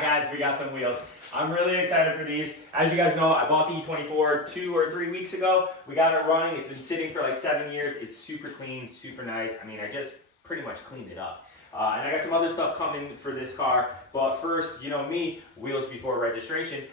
Guys, we got some wheels. I'm really excited for these. As you guys know, I bought the E24 2 or 3 weeks ago. We got it running. It's been sitting for like 7 years. It's super clean, super nice. I mean, I just pretty much cleaned it up. And I got some other stuff coming for this car. But first, you know me, wheels before registration.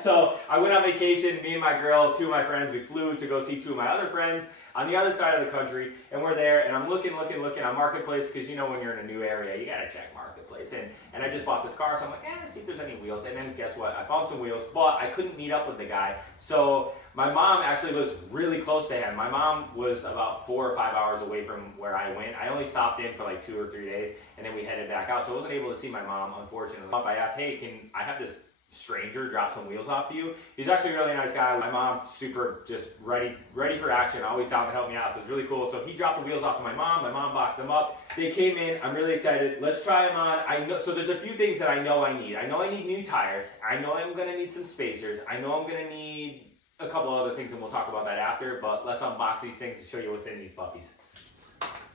So I went on vacation, me and my girl, 2 of my friends, we flew to go see 2 of my other friends on the other side of the country, and we're there, and I'm looking on Marketplace, because you know when you're in a new area, you gotta check Marketplace, and I just bought this car, so I'm like, let's see if there's any wheels, and then guess what, I found some wheels, but I couldn't meet up with the guy, so my mom actually lives really close to him. My mom was about 4 or 5 hours away from where I went. I only stopped in for like 2 or 3 days, and then we headed back out, so I wasn't able to see my mom, unfortunately. I asked, hey, can I have this stranger drop some wheels off to you? He's actually a really nice guy. My mom, super just ready for action, always down to help me out, so it's really cool. So he dropped the wheels off to my mom boxed them up. They came in, I'm really excited. Let's try them on. I know, so there's a few things that I know I need. I know I need new tires. I know I'm gonna need some spacers. I know I'm gonna need a couple other things, and we'll talk about that after, but let's unbox these things to show you what's in these puppies.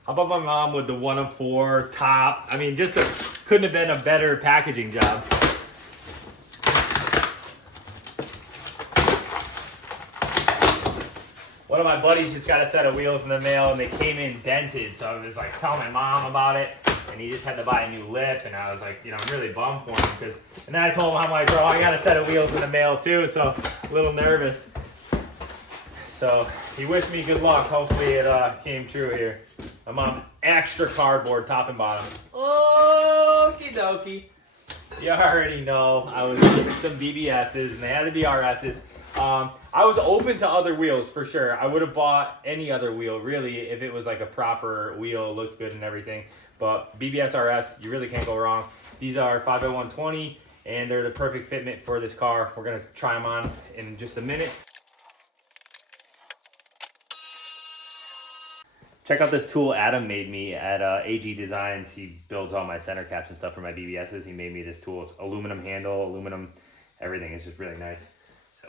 How about my mom with the 1 of 4 top? I mean, couldn't have been a better packaging job. One of my buddies just got a set of wheels in the mail, and they came in dented, so I was like telling my mom about it, and he just had to buy a new lip, and I was like, you know, I'm really bummed for him, and then I told him, I'm like, bro, I got a set of wheels in the mail too, so a little nervous. So he wished me good luck. Hopefully it came true here. My mom, extra cardboard, top and bottom. Okie dokie. You already know I was getting some BBSs, and they had to be RSs. I was open to other wheels for sure. I would have bought any other wheel really if it was like a proper wheel, looked good and everything. But BBS RS, you really can't go wrong. These are 5x120 and they're the perfect fitment for this car. We're gonna try them on in just a minute. Check out this tool Adam made me at AG Designs. He builds all my center caps and stuff for my BBSs. He made me this tool. It's aluminum handle, aluminum everything. It's just really nice. So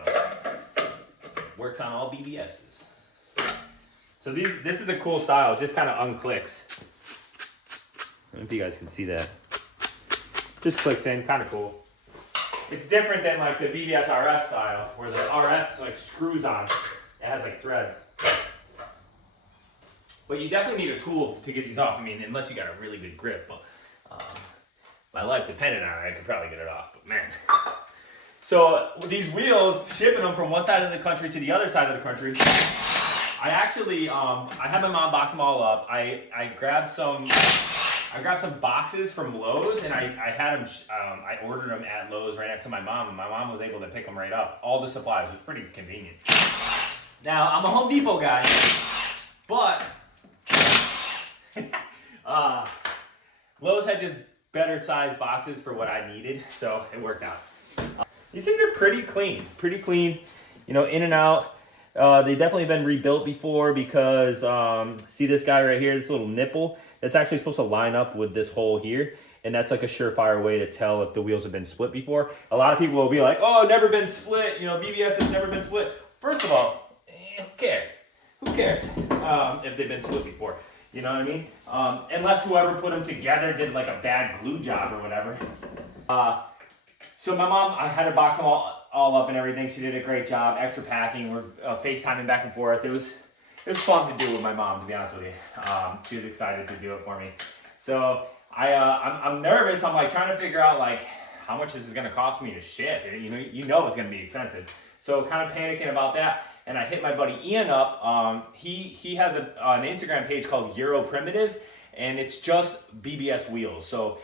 works on all BBSs. So this is a cool style. It just kind of unclicks. I don't know if you guys can see that. Just clicks in, kind of cool. It's different than like the BBS RS style, where the RS like screws on. It has like threads. But you definitely need a tool to get these off. I mean, unless you got a really good grip. But my life depended on it, I could probably get it off. But man. So these wheels, shipping them from one side of the country to the other side of the country, I actually, I had my mom box them all up. I grabbed some boxes from Lowe's, and I had them, I ordered them at Lowe's right next to my mom, and my mom was able to pick them right up. All the supplies, it was pretty convenient. Now, I'm a Home Depot guy, but Lowe's had just better sized boxes for what I needed, so it worked out. These things are pretty clean, you know, in and out. They've definitely been rebuilt before because, see this guy right here, this little nipple, that's actually supposed to line up with this hole here. And that's like a surefire way to tell if the wheels have been split before. A lot of people will be like, oh, never been split, you know, BBS has never been split. First of all, who cares? Who cares if they've been split before? You know what I mean? Unless whoever put them together did like a bad glue job or whatever. So my mom, I had to box them all up and everything. She did a great job. Extra packing. We're FaceTiming back and forth. It was fun to do with my mom, to be honest with you. She was excited to do it for me. So I'm nervous. I'm like trying to figure out like how much this is going to cost me to ship. You know it's going to be expensive. So kind of panicking about that. And I hit my buddy Ian up. He has an Instagram page called Euro Primitive, and it's just BBS wheels. So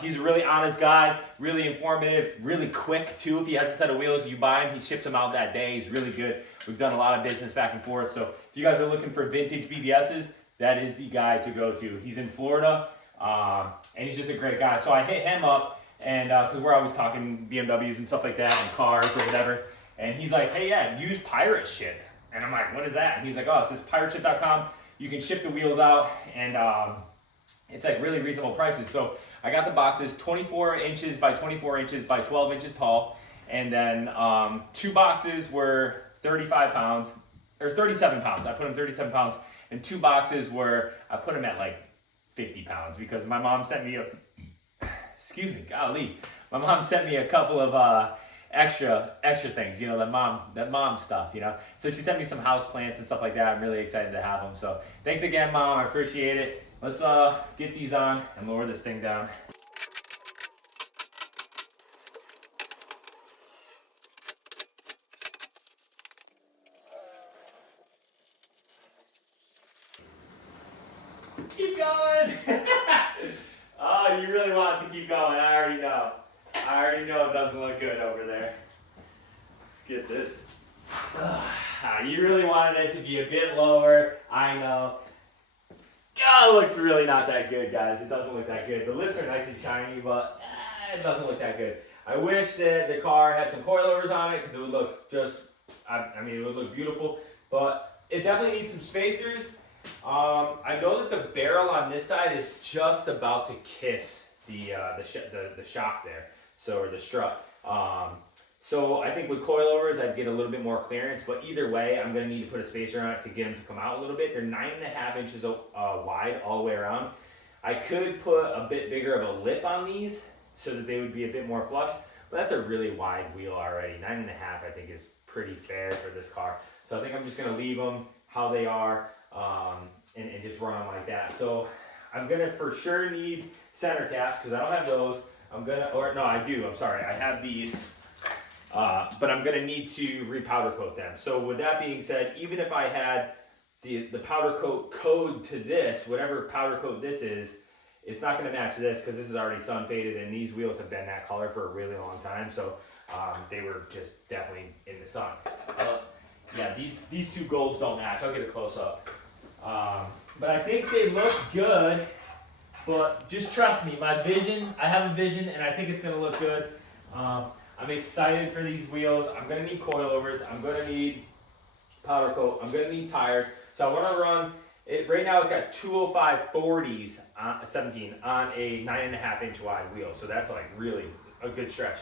he's a really honest guy, really informative, really quick too. If he has a set of wheels, you buy him, he ships them out that day. He's really good. We've done a lot of business back and forth. So if you guys are looking for vintage BBSs, that is the guy to go to. He's in Florida, and he's just a great guy. So I hit him up, and because we're always talking BMWs and stuff like that, and cars or whatever. And he's like, hey, yeah, use pirate ship. And I'm like, what is that? And he's like, oh, it says pirateship.com. You can ship the wheels out, and it's like really reasonable prices. So I got the boxes 24 inches by 24 inches by 12 inches tall. And then 2 boxes were 35 pounds, or 37 pounds. I put them 37 pounds. And 2 boxes were, I put them at like 50 pounds because my mom sent me excuse me, golly. My mom sent me a couple of extra things, you know, that mom stuff, you know. So she sent me some house plants and stuff like that. I'm really excited to have them. So thanks again, Mom. I appreciate it. Let's get these on and lower this thing down. Keep going. Oh, you really want it to keep going. I already know. I already know it doesn't look good over there. Let's get this. You really wanted it to be a bit lower. I know. God, it looks really not that good, guys. It doesn't look that good. The lips are nice and shiny, but it doesn't look that good. I wish that the car had some coilovers on it because it would look just, I mean, it would look beautiful. But it definitely needs some spacers. I know that the barrel on this side is just about to kiss the shock there, so, or the strut. So I think with coilovers, I'd get a little bit more clearance, but either way, I'm going to need to put a spacer on it to get them to come out a little bit. They're 9.5 inches wide all the way around. I could put a bit bigger of a lip on these so that they would be a bit more flush, but that's a really wide wheel already. 9.5, I think, is pretty fair for this car. So I think I'm just going to leave them how they are and just run them like that. So I'm going to for sure need center caps because I don't have those. I do. I'm sorry. I have these. But I'm going to need to repowder coat them. So with that being said, even if I had the powder coat code to this, whatever powder coat this is, it's not going to match this because this is already sun faded and these wheels have been that color for a really long time. So they were just definitely in the sun. Yeah, these two golds don't match. I'll get a close up. But I think they look good, but just trust me, my vision, I have a vision and I think it's going to look good. I'm excited for these wheels. I'm going to need coilovers. I'm going to need powder coat. I'm going to need tires. So I want to run it. Right now it's got 205 40s 17 on a 9.5 inch wide wheel. So that's like really a good stretch.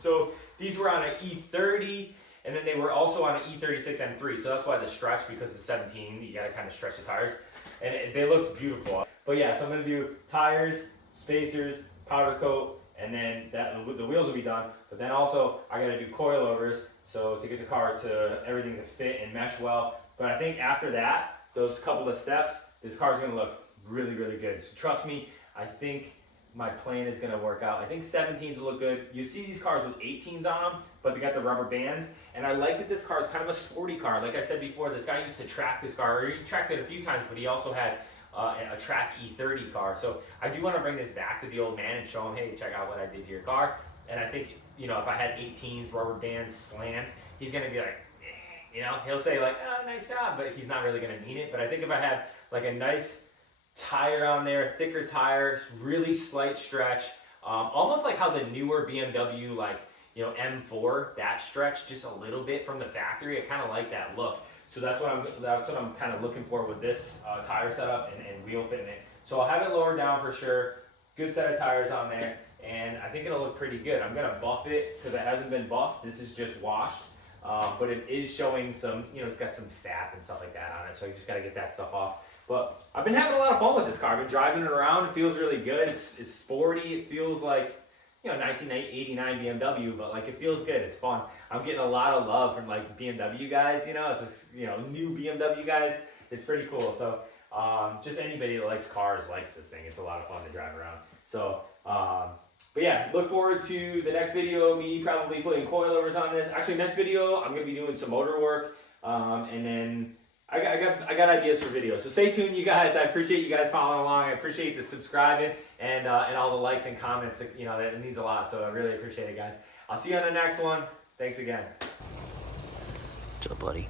So these were on an E30 and then they were also on an E36 M3. So that's why the stretch, because the 17, you got to kind of stretch the tires. And they looked beautiful. But yeah, so I'm going to do tires, spacers, powder coat, and then the wheels will be done. But then also I got to do coilovers so to get the car to everything to fit and mesh well. But I think after that, those couple of steps, this car is going to look really, really good. So trust me, I think my plan is going to work out. I think 17s will look good. You see these cars with 18s on them, but they got the rubber bands. And I like that this car is kind of a sporty car. Like I said before, this guy used to track this car, or he tracked it a few times, but he also had a track E30 car. So I do want to bring this back to the old man and show him, hey, check out what I did to your car. And I think, you know, if I had 18s, rubber bands, slant, he's going to be like, you know, he'll say like, oh, nice job, but he's not really going to mean it. But I think if I had like a nice tire on there, thicker tire, really slight stretch, almost like how the newer BMW, like, you know, M4, that stretch just a little bit from the factory. I kind of like that look. So that's what I'm kind of looking for with this tire setup and wheel fitment. So I'll have it lowered down for sure. Good set of tires on there, and I think it'll look pretty good. I'm gonna buff it because it hasn't been buffed. This is just washed, but it is showing some, you know, it's got some sap and stuff like that on it. So you just gotta get that stuff off. But I've been having a lot of fun with this car. I've been driving it around. It feels really good. It's sporty. It feels like, you know, 1989 BMW, but like it feels good. It's fun. I'm getting a lot of love from like BMW guys, you know, it's this, you know, new BMW guys. It's pretty cool. So just anybody that likes cars likes this thing. It's a lot of fun to drive around. So, but yeah, look forward to the next video, me probably putting coilovers on this. Actually, next video, I'm going to be doing some motor work, and then I got ideas for videos. So stay tuned, you guys. I appreciate you guys following along. I appreciate the subscribing and all the likes and comments. You know, that means a lot. So I really appreciate it, guys. I'll see you on the next one. Thanks again. What's up, buddy?